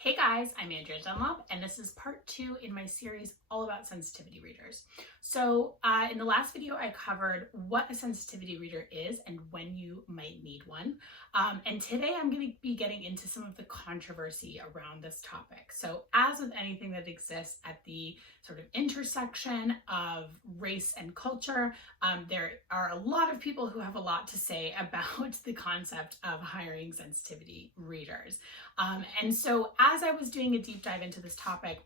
Hey guys, I'm Andrea Dunlop, and this is part 2 in my series all about sensitivity readers. So in the last video, I covered what a sensitivity reader is and when you might need one. And today I'm going to be getting into some of the controversy around this topic. So as with anything that exists at the sort of intersection of race and culture, there are a lot of people who have a lot to say about the concept of hiring sensitivity readers. And so as I was doing a deep dive into this topic,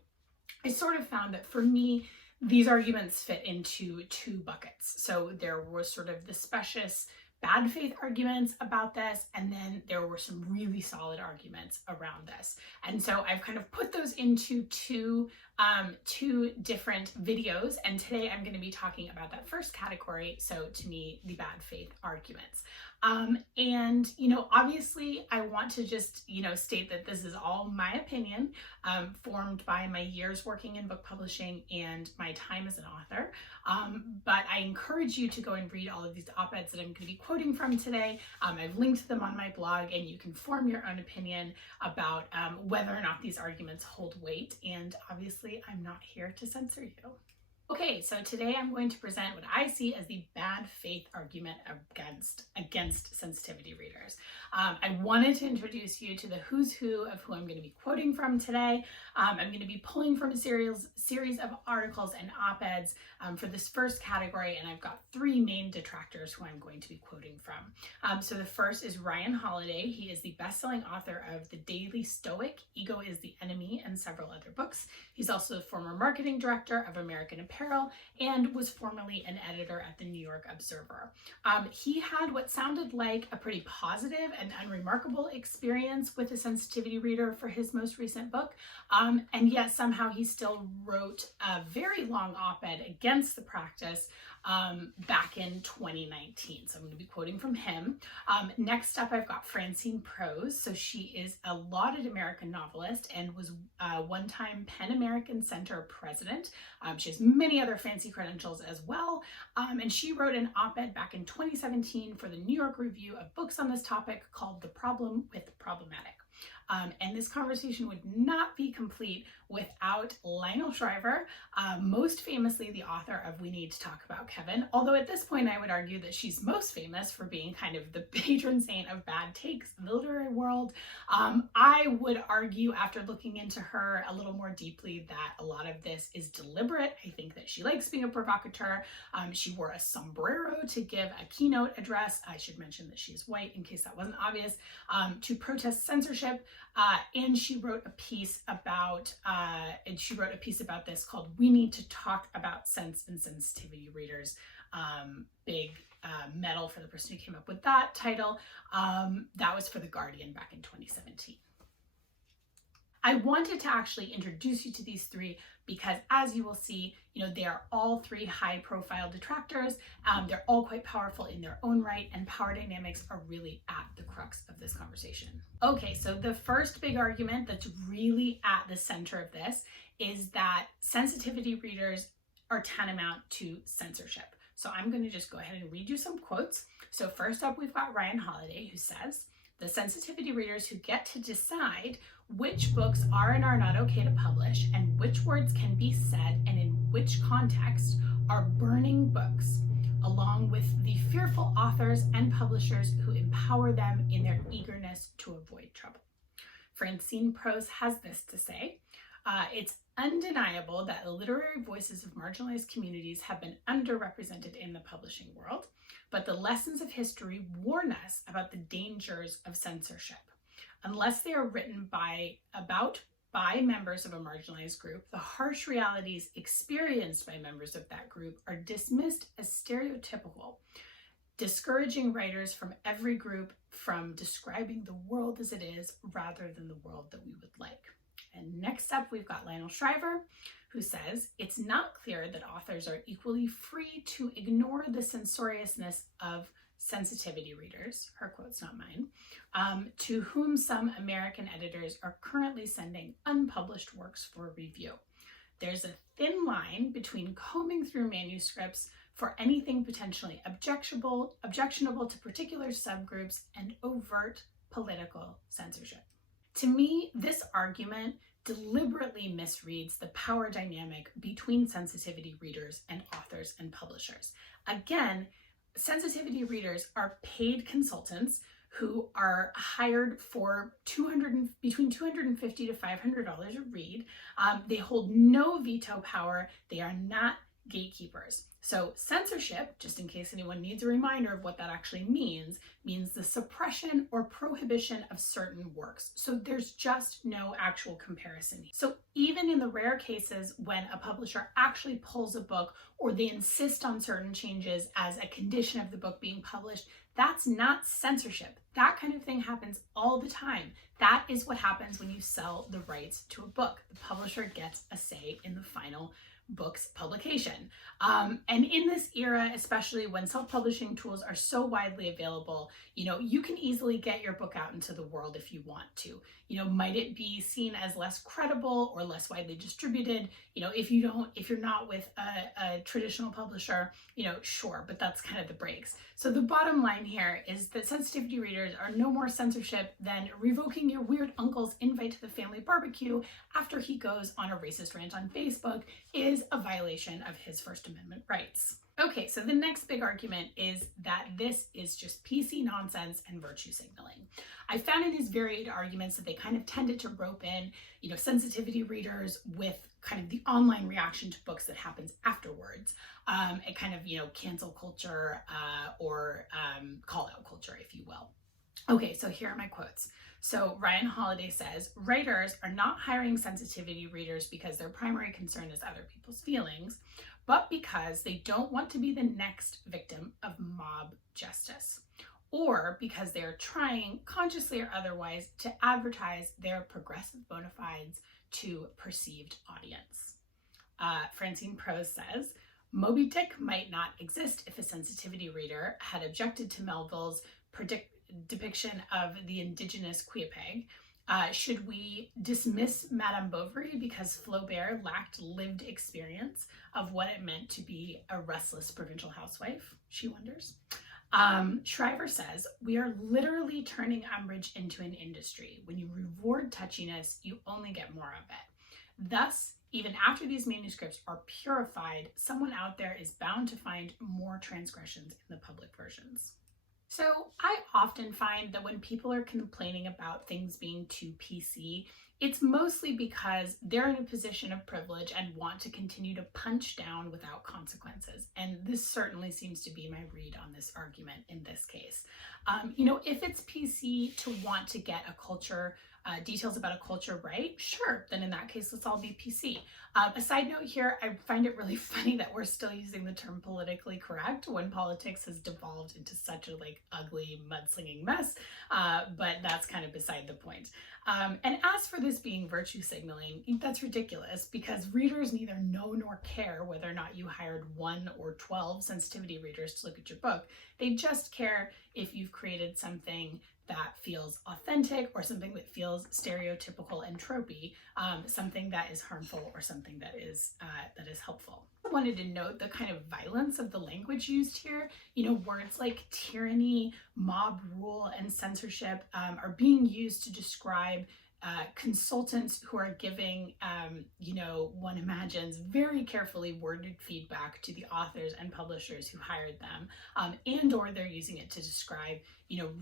I sort of found that for me, these arguments fit into two buckets. So there was sort of the specious bad faith arguments about this, and then there were some really solid arguments around this. And so I've kind of put those into two different videos, and today I'm going to be talking about that first category. So to me, the bad faith arguments. And, obviously I want to just, state that this is all my opinion, formed by my years working in book publishing and my time as an author. But I encourage you to go and read all of these op-eds that I'm going to be quoting from today. I've linked them on my blog, and you can form your own opinion about whether or not these arguments hold weight. And obviously, I'm not here to censor you. Okay, so today I'm going to present what I see as the bad faith argument against sensitivity readers. I wanted to introduce you to the who's who of who I'm going to be quoting from today. I'm going to be pulling from a series of articles and op-eds for this first category, and I've got three main detractors who I'm going to be quoting from. So the first is Ryan Holiday. He is the best-selling author of The Daily Stoic, Ego is the Enemy, and several other books. He's also the former marketing director of American Apparel and was formerly an editor at the New York Observer. He had what sounded like a pretty positive and unremarkable experience with a sensitivity reader for his most recent book, and yet somehow he still wrote a very long op-ed against the practice back in 2019. So I'm going to be quoting from him. Next up, I've got Francine Prose. So she is a lauded American novelist and was one-time PEN American Center president. She has many other fancy credentials as well. And she wrote an op-ed back in 2017 for the New York Review of Books on this topic called The Problem with Problematic. And this conversation would not be complete without Lionel Shriver, most famously the author of We Need to Talk About Kevin, although at this point I would argue that she's most famous for being kind of the patron saint of bad takes in the literary world. I would argue, after looking into her a little more deeply, that a lot of this is deliberate. I think that she likes being a provocateur. She wore a sombrero to give a keynote address. I should mention that she is white in case that wasn't obvious, to protest censorship. And she wrote a piece about this called "We Need to Talk About Sense and Sensitivity Readers." Big medal for the person who came up with that title. That was for The Guardian back in 2017. I wanted to actually introduce you to these three because, as you will see, they are all three high-profile detractors. They're all quite powerful in their own right, and power dynamics are really at the crux of this conversation. Okay, so the first big argument that's really at the center of this is that sensitivity readers are tantamount to censorship. So I'm going to just go ahead and read you some quotes. So first up, we've got Ryan Holiday, who says, "The sensitivity readers who get to decide which books are and are not okay to publish and which words can be said and in which context are burning books, along with the fearful authors and publishers who empower them in their eagerness to avoid trouble." Francine Prose has this to say, "It's undeniable that the literary voices of marginalized communities have been underrepresented in the publishing world, but the lessons of history warn us about the dangers of censorship. Unless they are written by members of a marginalized group, the harsh realities experienced by members of that group are dismissed as stereotypical, discouraging writers from every group from describing the world as it is rather than the world that we would like." And next up, we've got Lionel Shriver, who says, "It's not clear that authors are equally free to ignore the censoriousness of sensitivity readers," her quote's not mine, "to whom some American editors are currently sending unpublished works for review. There's a thin line between combing through manuscripts for anything potentially objectionable to particular subgroups and overt political censorship." To me, this argument deliberately misreads the power dynamic between sensitivity readers and authors and publishers. Again, sensitivity readers are paid consultants who are hired for between $250 to $500 a read. They hold no veto power. They are not gatekeepers. So censorship, just in case anyone needs a reminder of what that actually means the suppression or prohibition of certain works. So there's just no actual comparison. So even in the rare cases when a publisher actually pulls a book or they insist on certain changes as a condition of the book being published, that's not censorship. That kind of thing happens all the time. That is what happens when you sell the rights to a book. The publisher gets a say in the final book's publication. And in this era, especially when self-publishing tools are so widely available, you can easily get your book out into the world if you want to. Might it be seen as less credible or less widely distributed? If you're not with a traditional publisher, sure, but that's kind of the breaks. So the bottom line here is that sensitivity readers are no more censorship than revoking your weird uncle's invite to the family barbecue after he goes on a racist rant on Facebook is a violation of his First Amendment rights. Okay, so the next big argument is that this is just PC nonsense and virtue signaling. I found in these varied arguments that they kind of tended to rope in, sensitivity readers with kind of the online reaction to books that happens afterwards, a kind of, cancel culture or call out culture, if you will. Okay, so here are my quotes. So Ryan Holiday says, writers are not hiring sensitivity readers because their primary concern is other people's feelings, but because they don't want to be the next victim of mob justice, or because they are trying, consciously or otherwise, to advertise their progressive bona fides to perceived audience. Francine Prose says, Moby Dick might not exist if a sensitivity reader had objected to Melville's depiction of the indigenous Queepeg. Should we dismiss Madame Bovary because Flaubert lacked lived experience of what it meant to be a restless provincial housewife? She wonders. Shriver says, we are literally turning Umbridge into an industry. When you reward touchiness, you only get more of it. Thus, even after these manuscripts are purified, someone out there is bound to find more transgressions in the public versions. So I often find that when people are complaining about things being too PC, it's mostly because they're in a position of privilege and want to continue to punch down without consequences. And this certainly seems to be my read on this argument in this case. If it's PC to want to get a culture, details about a culture right, sure, then in that case, let's all be PC. A side note here, I find it really funny that we're still using the term politically correct when politics has devolved into such a ugly mudslinging mess, but that's kind of beside the point. And as for this being virtue signaling, that's ridiculous because readers neither know nor care whether or not you hired 1 or 12 sensitivity readers to look at your book. They just care if you've created something that feels authentic or something that feels stereotypical and tropey, something that is harmful or something that is helpful. I wanted to note the kind of violence of the language used here. Words like tyranny, mob rule, and censorship are being used to describe consultants who are giving, one imagines, very carefully worded feedback to the authors and publishers who hired them, and or they're using it to describe,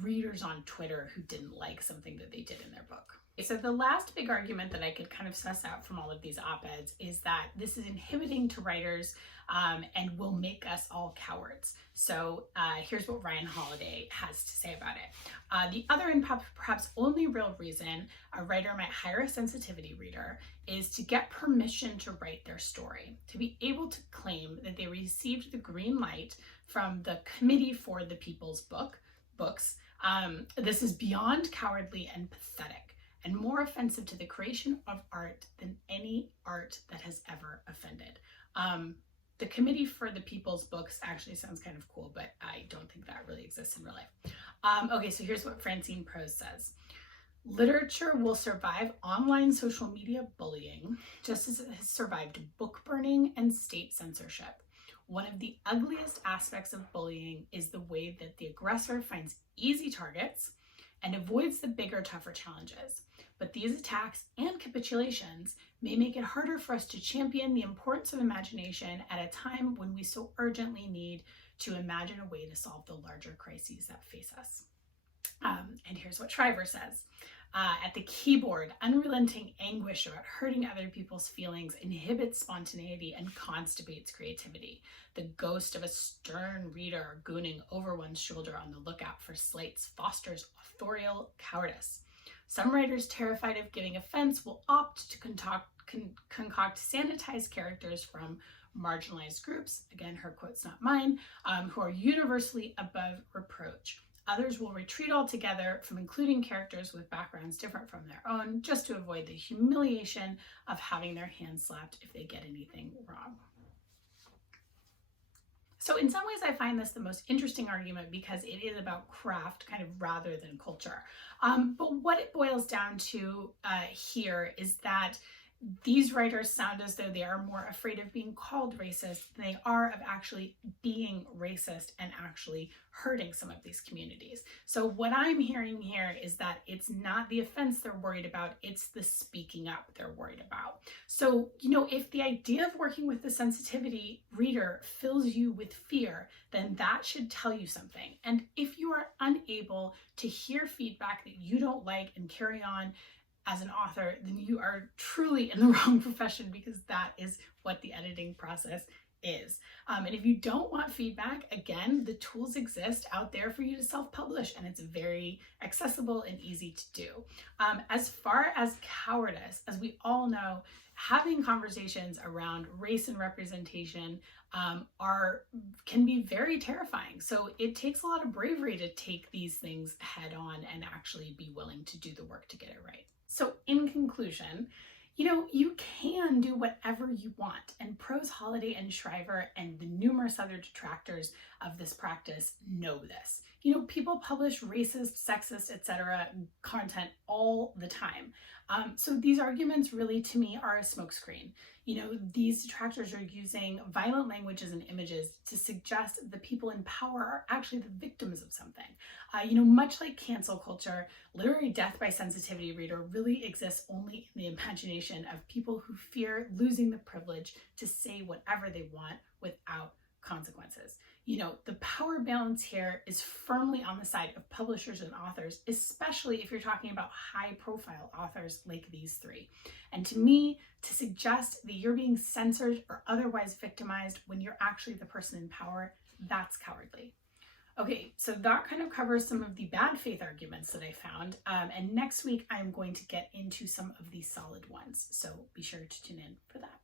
readers on Twitter who didn't like something that they did in their book. So the last big argument that I could kind of suss out from all of these op-eds is that this is inhibiting to writers and will make us all cowards. So here's what Ryan Holiday has to say about it. The other and perhaps only real reason a writer might hire a sensitivity reader is to get permission to write their story, to be able to claim that they received the green light from the Committee for the People's Books. This is beyond cowardly and pathetic, and more offensive to the creation of art than any art that has ever offended. The Committee for the People's Books actually sounds kind of cool, but I don't think that really exists in real life. Okay, so here's what Francine Prose says. Literature will survive online social media bullying, just as it has survived book burning and state censorship. One of the ugliest aspects of bullying is the way that the aggressor finds easy targets and avoids the bigger, tougher challenges. But these attacks and capitulations may make it harder for us to champion the importance of imagination at a time when we so urgently need to imagine a way to solve the larger crises that face us. And here's what Shriver says. At the keyboard, unrelenting anguish about hurting other people's feelings inhibits spontaneity and constipates creativity. The ghost of a stern reader gooning over one's shoulder on the lookout for slights fosters authorial cowardice. Some writers terrified of giving offense will opt to concoct sanitized characters from marginalized groups, again, her quote's not mine, who are universally above reproach. Others will retreat altogether from including characters with backgrounds different from their own, just to avoid the humiliation of having their hands slapped if they get anything wrong. So in some ways, I find this the most interesting argument because it is about craft kind of rather than culture. But what it boils down to here is that these writers sound as though they are more afraid of being called racist than they are of actually being racist and actually hurting some of these communities. So what I'm hearing here is that it's not the offense they're worried about, it's the speaking up they're worried about. So, if the idea of working with the sensitivity reader fills you with fear, then that should tell you something. And if you are unable to hear feedback that you don't like and carry on as an author, then you are truly in the wrong profession, because that is what the editing process is. And if you don't want feedback, again, the tools exist out there for you to self-publish, and it's very accessible and easy to do. As far as cowardice, as we all know, having conversations around race and representation can be very terrifying. So it takes a lot of bravery to take these things head on and actually be willing to do the work to get it right. So in conclusion, you can do whatever you want, and Prose Holiday and Shriver and the numerous other detractors of this practice know this. People publish racist, sexist, etc. content all the time. So these arguments really, to me, are a smokescreen. These detractors are using violent languages and images to suggest the people in power are actually the victims of something. Much like cancel culture, literary death by sensitivity reader really exists only in the imagination of people who fear losing the privilege to say whatever they want without consequences. The power balance here is firmly on the side of publishers and authors, especially if you're talking about high-profile authors like these three. And to me, to suggest that you're being censored or otherwise victimized when you're actually the person in power, that's cowardly. Okay, so that kind of covers some of the bad faith arguments that I found. And next week, I'm going to get into some of the solid ones. So be sure to tune in for that.